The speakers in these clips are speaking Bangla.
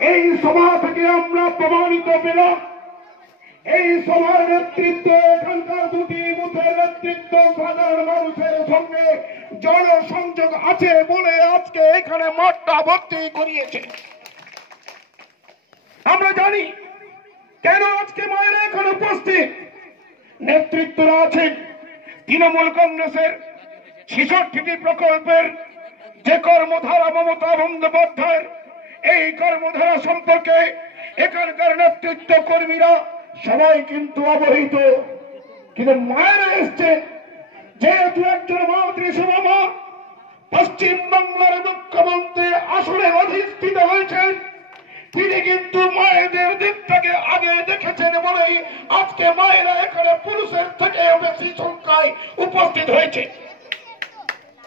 এই সভা থেকে আমরা প্রমাণিত পেলাম এই সভার নেতৃত্ব এখানকার দুটি বুথের নেতৃত্ব সাধারণ মানুষের সঙ্গে জনসংযোগ আছে বলে আজকে এখানে মাঠটা ভর্তি করিয়েছে। আমরা জানি কেন আজকে মায়েরা এখানে উপস্থিত। নেতৃত্বরা আছেন তৃণমূল কংগ্রেসের ৬৬টি প্রকল্পের যে কর্মধারা মমতা বন্দ্যোপাধ্যায়ের, এই কর্মধারা সম্পর্কে এখানকার নেতৃত্ব কর্মীরা সবাই কিন্তু অবহিত। কিন্তু মায়েরা এসছে যেহেতু একজন মন্ত্রিসভা পশ্চিম বাংলার মুখ্যমন্ত্রী আসলে অধিষ্ঠিত হয়েছেন, তিনি কিন্তু মায়েদের দিকটাকে আগে দেখেছেন বলেই আজকে মায়েরা এখানে পুরুষের থেকে বেশি সংখ্যায় উপস্থিত হয়েছে।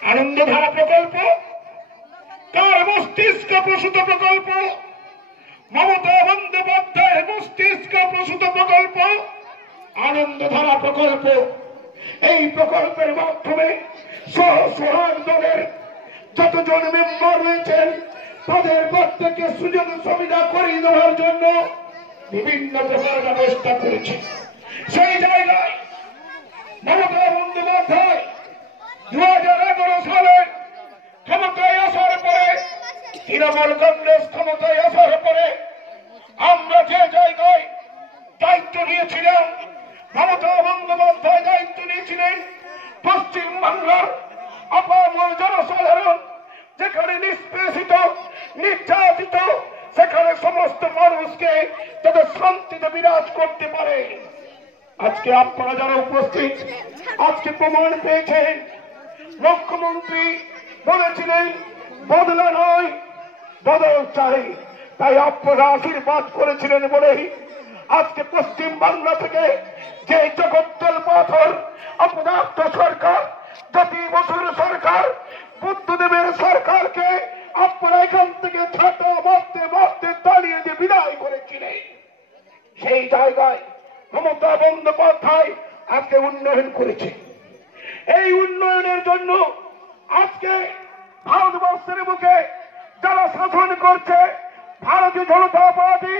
আনন্দধারা প্রকল্প কার মস্তিষ্ক প্রসূত প্রকল্প? মমতা বন্দ্যোপাধ্যায়ের মস্তিষ্ক প্রসূত প্রকল্প আনন্দধারা প্রকল্প। এই প্রকল্পের মাধ্যমে সোহাগ দলের যতজন মেম্বার রয়েছেন তাদের প্রত্যেককে সুযোগ সুবিধা করিয়ে দেওয়ার জন্য বিভিন্ন প্রকার ব্যবস্থা করেছে। সেই জায়গায় মমতা বন্দ্যোপাধ্যায় ২০১১ সালে ক্ষমতায় আসার পরে, তৃণমূল কংগ্রেস ক্ষমতায় আসার পরে আমরা যে জায়গায় দায়িত্ব নিয়েছিলাম, মমতা বন্দ্যোপাধ্যায় দায়িত্ব নিয়েছিলেন পশ্চিম বাংলার আপামর জনসাধারণ যেখানে নিষ্পেষিত নির্যাতিত, সেখানে সমস্ত মানুষকে তাদের শান্তিতে বিরাজ করতে পারে। আজকে আপনারা যারা উপস্থিত আজকে প্রমাণ পেয়েছেন, মুখ্যমন্ত্রী বলেছিলেন বদলা নয় বদল চাই, তাই আপনারা আশীর্বাদ করেছিলেন বলেই আজকে পশ্চিম বাংলা থেকে যে জগদ্দল পাথর অপদার্থ সরকার, জাতি বসুর সরকার, বুদ্ধদেবের সরকারকে আপনারা এখান থেকে ছাটা মারতে মারতে তাড়িয়ে দিয়ে বিদায় করেছিলেন, সেই জায়গায় মমতা বন্দ্যোপাধ্যায় আজকে উন্নয়ন করেছে। এই উন্নয়নের জন্য আজকে ভারতবর্ষের বুকে যারা শাসন করছে ভারতীয় জনতা পার্টি